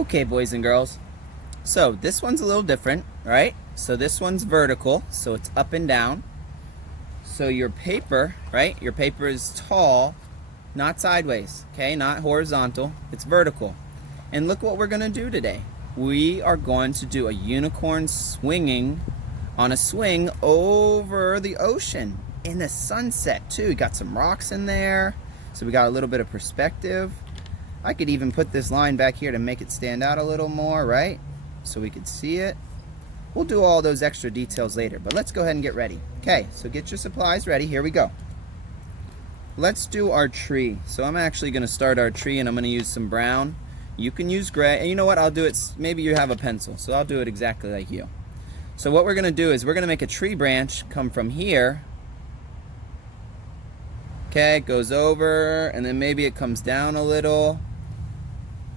Okay, boys and girls. So this one's a little different, right? So this one's vertical, so it's up and down. So your paper, right? Your paper is tall, not sideways, okay? Not horizontal, it's vertical. And look what we're gonna do today. We are going to do a unicorn swinging on a swing over the ocean in the sunset too. We got some rocks in there, so we got a little bit of perspective. I could even put this line back here to make it stand out a little more, right? So we could see it. We'll do all those extra details later, but let's go ahead and get ready. Okay, so get your supplies ready. Here we go. Let's do our tree. So I'm actually gonna start our tree and I'm gonna use some brown. You can use gray, and you know what, I'll do it, maybe you have a pencil, so I'll do it exactly like you. So what we're gonna do is we're gonna make a tree branch come from here. Okay, it goes over, and then maybe it comes down a little.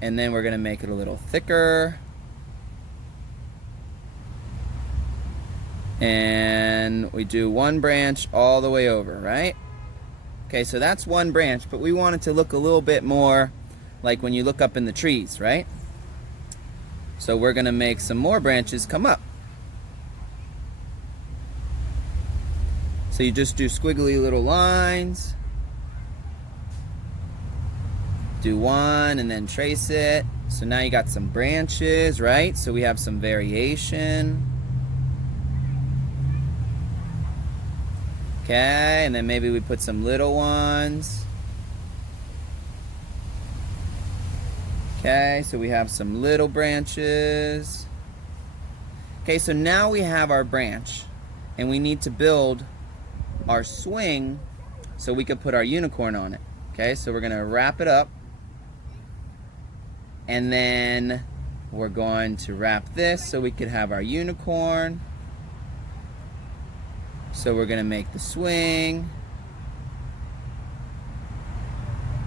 And then we're gonna make it a little thicker. And we do one branch all the way over, right? Okay, so that's one branch, but we want it to look a little bit more like when you look up in the trees, right? So we're gonna make some more branches come up. So you just do squiggly little lines. Do one and then trace it. So now you got some branches, right? So we have some variation. Okay, and then maybe we put some little ones. Okay, so we have some little branches. Okay, so now we have our branch, and we need to build our swing so we could put our unicorn on it. Okay, so we're gonna wrap it up. And then we're going to wrap this so we could have our unicorn. So we're gonna make the swing.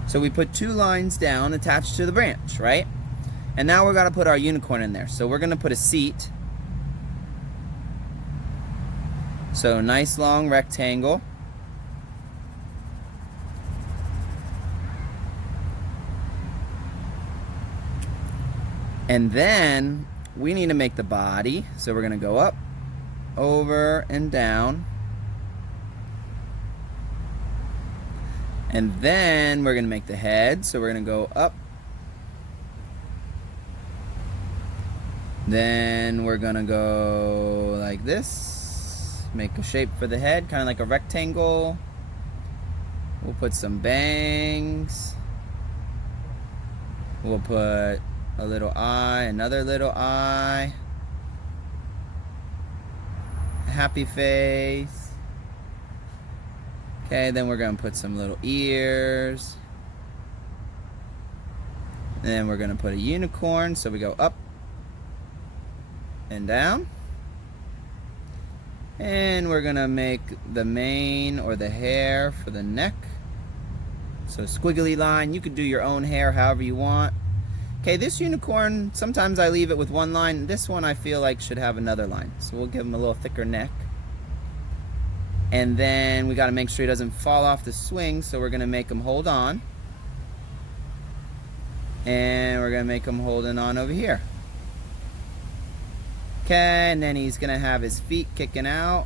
So we put two lines down attached to the branch, right? And now we're gonna put our unicorn in there. So we're gonna put a seat. So nice long rectangle. And then we need to make the body. So we're gonna go up, over, and down. And then we're gonna make the head. So we're gonna go up. Then we're gonna go like this. Make a shape for the head, kind of like a rectangle. We'll put some bangs. We'll put a little eye, another little eye, a happy face. Okay, then we're gonna put some little ears. And then we're gonna put a unicorn, so we go up and down. And we're gonna make the mane or the hair for the neck. So squiggly line, you could do your own hair however you want. Okay, this unicorn, sometimes I leave it with one line. This one I feel like should have another line. So we'll give him a little thicker neck. And then we gotta make sure he doesn't fall off the swing, so we're gonna make him hold on. And we're gonna make him holding on over here. Okay, and then he's gonna have his feet kicking out.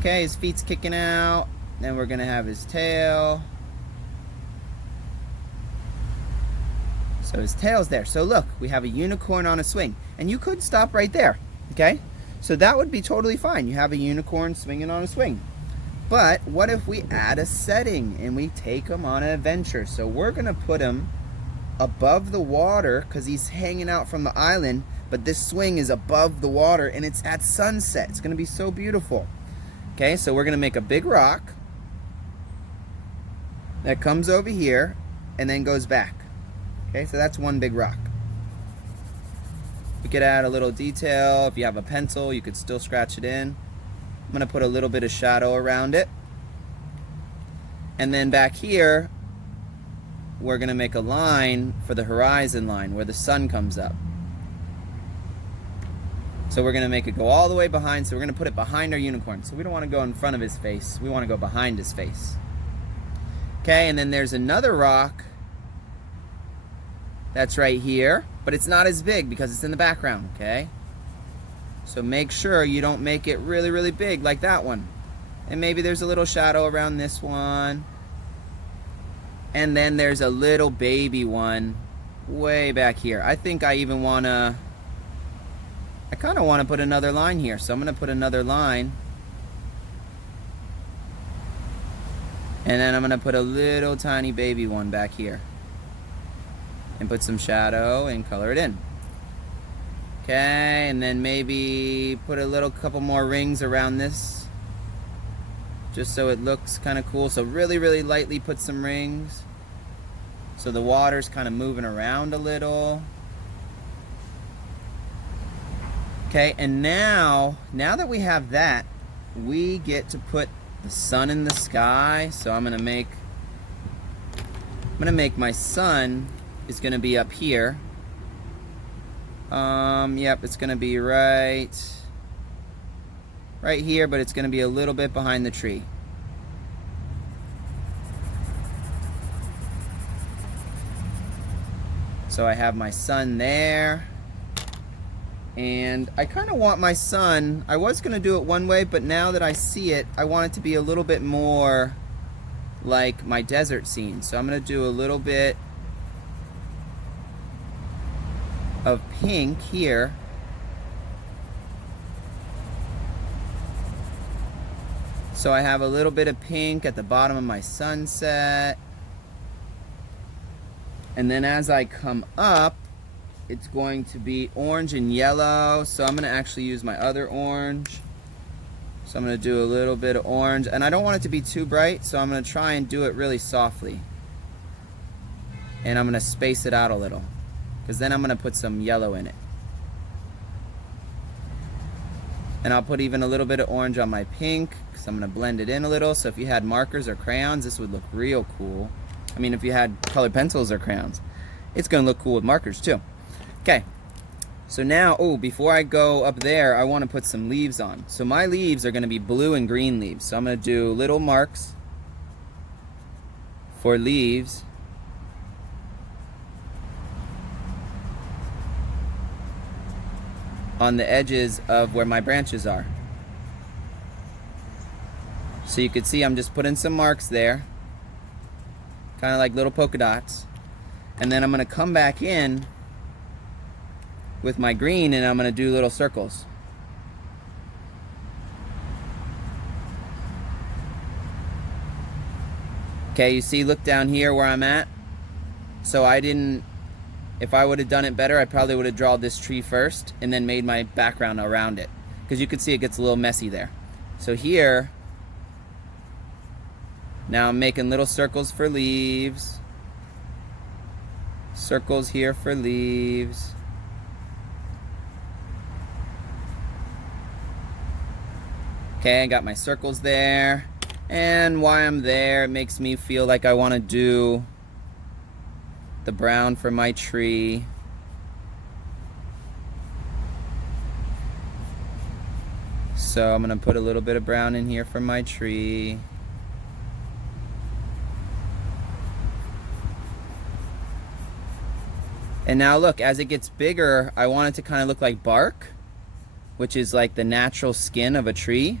Okay, his feet's kicking out. Then we're gonna have his tail. So his tail's there. So look, we have a unicorn on a swing. And you could stop right there, okay? So that would be totally fine. You have a unicorn swinging on a swing. But what if we add a setting and we take him on an adventure? So we're gonna put him above the water because he's hanging out from the island, but this swing is above the water and it's at sunset. It's gonna be so beautiful. Okay, so we're gonna make a big rock that comes over here and then goes back. Okay, so that's one big rock. We could add a little detail. If you have a pencil, you could still scratch it in. I'm gonna put a little bit of shadow around it. And then back here, we're gonna make a line for the horizon line where the sun comes up. So we're gonna make it go all the way behind, so we're gonna put it behind our unicorn. So we don't wanna go in front of his face, we wanna go behind his face. Okay, and then there's another rock that's right here, but it's not as big because it's in the background, okay? So make sure you don't make it really, really big like that one. And maybe there's a little shadow around this one. And then there's a little baby one way back here. I think I even I kind of want to put another line here. So I'm going to put another line. And then I'm going to put a little tiny baby one back here. And put some shadow and color it in. Okay, and then maybe put a couple more rings around this. Just so it looks kind of cool. So really, really lightly put some rings. So the water's kind of moving around a little. Okay, and now that we have that, we get to put the sun in the sky. So I'm gonna make my sun is gonna be up here. Yep, it's gonna be right here, but it's gonna be a little bit behind the tree. So I have my sun there. And I kind of want my sun, I was going to do it one way, but now that I see it, I want it to be a little bit more like my desert scene. So I'm going to do a little bit of pink here. So I have a little bit of pink at the bottom of my sunset. And then as I come up, it's going to be orange and yellow. So I'm going to actually use my other orange. So I'm going to do a little bit of orange. And I don't want it to be too bright, so I'm going to try and do it really softly. And I'm going to space it out a little, because then I'm going to put some yellow in it. And I'll put even a little bit of orange on my pink, because I'm going to blend it in a little. So if you had markers or crayons, this would look real cool. I mean, if you had colored pencils or crayons, it's going to look cool with markers too. Okay, so now, before I go up there, I want to put some leaves on. So my leaves are going to be blue and green leaves. So I'm going to do little marks for leaves. On the edges of where my branches are. So you can see I'm just putting some marks there. Kind of like little polka dots. And then I'm going to come back in with my green and I'm going to do little circles. Okay, you see, look down here where I'm at. So if I would have done it better, I probably would have drawn this tree first and then made my background around it. Because you can see it gets a little messy there. So here, now I'm making little circles for leaves. Circles here for leaves. Okay, I got my circles there. And while I'm there, it makes me feel like I want to do the brown for my tree. So I'm going to put a little bit of brown in here for my tree. And now look, as it gets bigger, I want it to kind of look like bark, which is like the natural skin of a tree.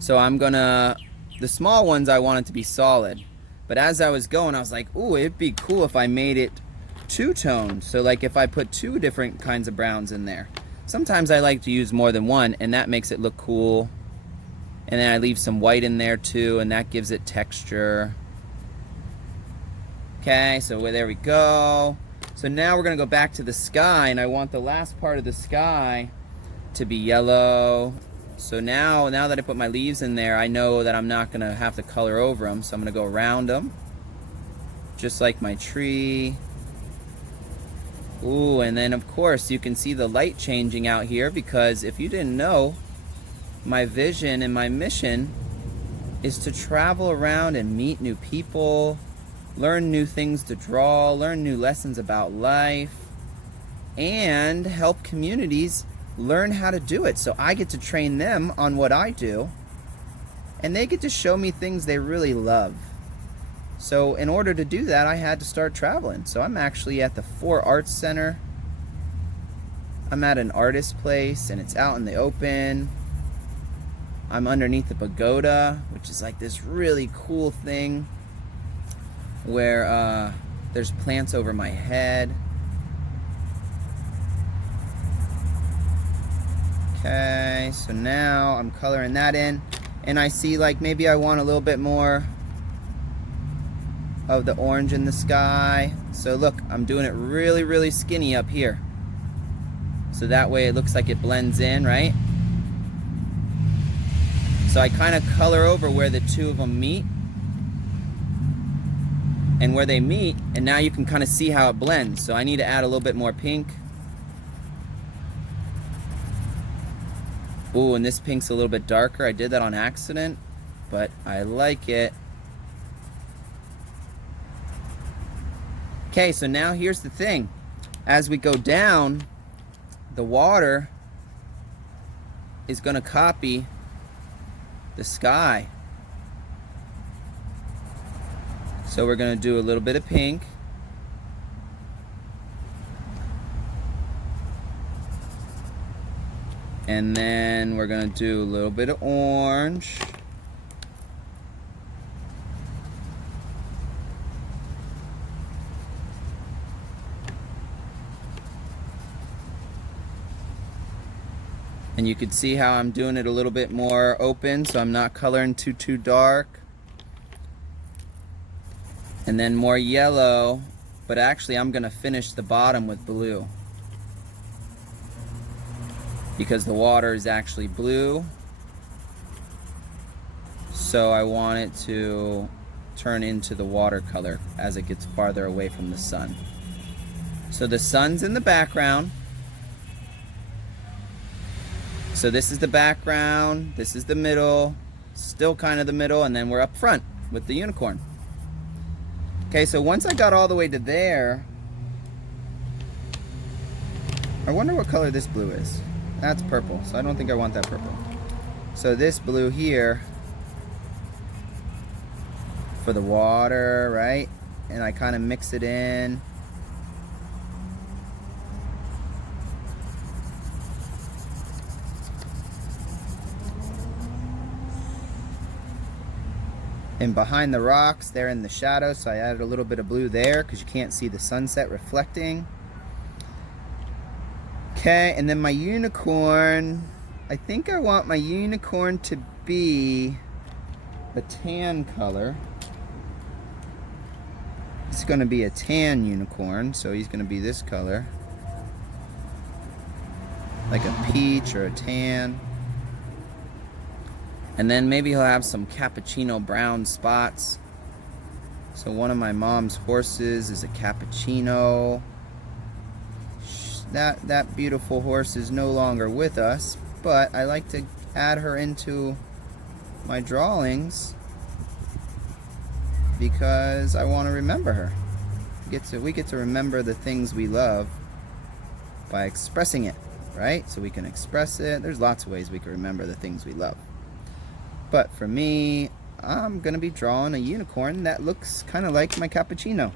So the small ones I want it to be solid. But as I was going, I was like, ooh, it'd be cool if I made it two-toned. So like if I put two different kinds of browns in there. Sometimes I like to use more than one, and that makes it look cool. And then I leave some white in there too, and that gives it texture. Okay, so there we go. So now we're going to go back to the sky, and I want the last part of the sky to be yellow. So now that I put my leaves in there, I know that I'm not going to have to color over them. So I'm going to go around them, just like my tree. Ooh, and then of course you can see the light changing out here, because if you didn't know, my vision and my mission is to travel around and meet new people, learn new things to draw, learn new lessons about life, and help communities learn how to do it. So I get to train them on what I do, and they get to show me things they really love. So in order to do that, I had to start traveling. So I'm actually at the 4 Arts Center. I'm at an artist place and it's out in the open. I'm underneath the pagoda, which is like this really cool thing where there's plants over my head. Okay, so now I'm coloring that in, and I see like maybe I want a little bit more of the orange in the sky. So look, I'm doing it really, really skinny up here. So that way it looks like it blends in, right? So I kind of color over where the two of them meet and where they meet, and now you can kind of see how it blends. So I need to add a little bit more pink. Ooh, and this pink's a little bit darker. I did that on accident, but I like it. Okay, so now here's the thing. As we go down, the water is going to copy the sky. So we're going to do a little bit of pink. And then we're going to do a little bit of orange. And you can see how I'm doing it a little bit more open, so I'm not coloring too dark. And then more yellow, but actually I'm going to finish the bottom with blue, because the water is actually blue. So I want it to turn into the watercolor as it gets farther away from the sun. So the sun's in the background. So this is the background, this is the middle, still kind of the middle, and then we're up front with the unicorn. Okay, so once I got all the way to there, I wonder what color this blue is. That's purple, so I don't think I want that purple. So this blue here for the water, right? And I kind of mix it in. And behind the rocks, they're in the shadow, so I added a little bit of blue there because you can't see the sunset reflecting. Okay, and then my unicorn, I think I want my unicorn to be a tan color. It's going to be a tan unicorn, so he's going to be this color. Like a peach or a tan. And then maybe he'll have some cappuccino brown spots. So one of my mom's horses is a cappuccino. That beautiful horse is no longer with us, but I like to add her into my drawings because I want to remember her. We get to remember the things we love by expressing it, right? So we can express it. There's lots of ways we can remember the things we love. But for me, I'm going to be drawing a unicorn that looks kind of like my cappuccino.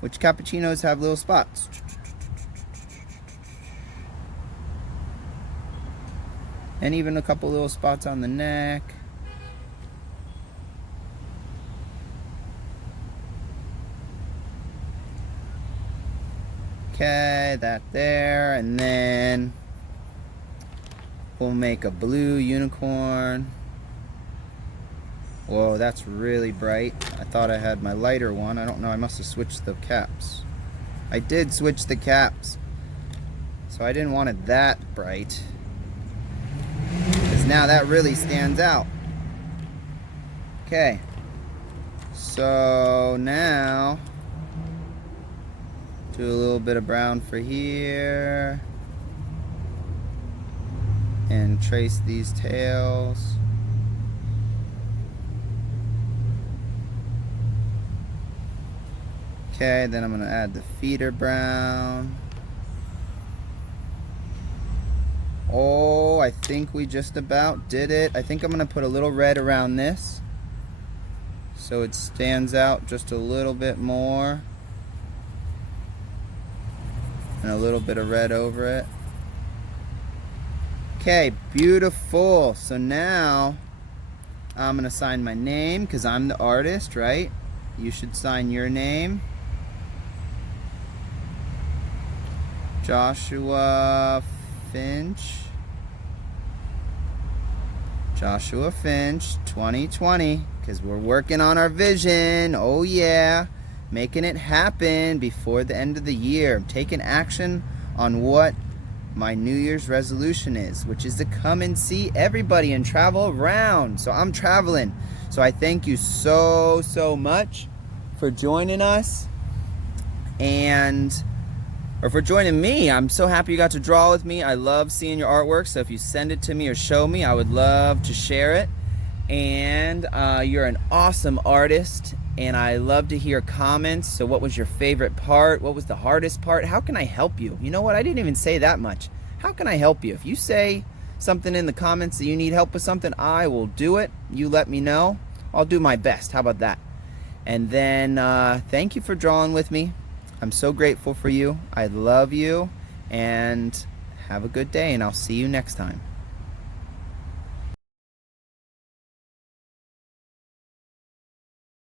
Which cappuccinos have little spots. And even a couple little spots on the neck. Okay, that there. And then we'll make a blue unicorn. Whoa, that's really bright. I thought I had my lighter one. I don't know, I must have switched the caps. I did switch the caps. So I didn't want it that bright. Because now that really stands out. Okay. So now, do a little bit of brown for here. And trace these tails. Okay, then I'm going to add the feeder brown. Oh, I think we just about did it. I think I'm going to put a little red around this. so it stands out just a little bit more. And a little bit of red over it. Okay, beautiful. So now I'm gonna sign my name because I'm the artist, right? You should sign your name. Joshua Finch. Joshua Finch 2020, because we're working on our vision. Oh yeah, making it happen before the end of the year. I'm taking action on what my New Year's resolution is, which is to come and see everybody and travel around. So I'm traveling. So I thank you so much for joining us, or for joining me. I'm so happy you got to draw with me. I love seeing your artwork, so if you send it to me or show me, I would love to share it. And you're an awesome artist, and I love to hear comments. So what was your favorite part? What was the hardest part? How can I help you? You know what? I didn't even say that much. How can I help you? If you say something in the comments that you need help with something, I will do it. You let me know. I'll do my best. How about that? And then thank you for drawing with me. I'm so grateful for you. I love you, and have a good day, and I'll see you next time.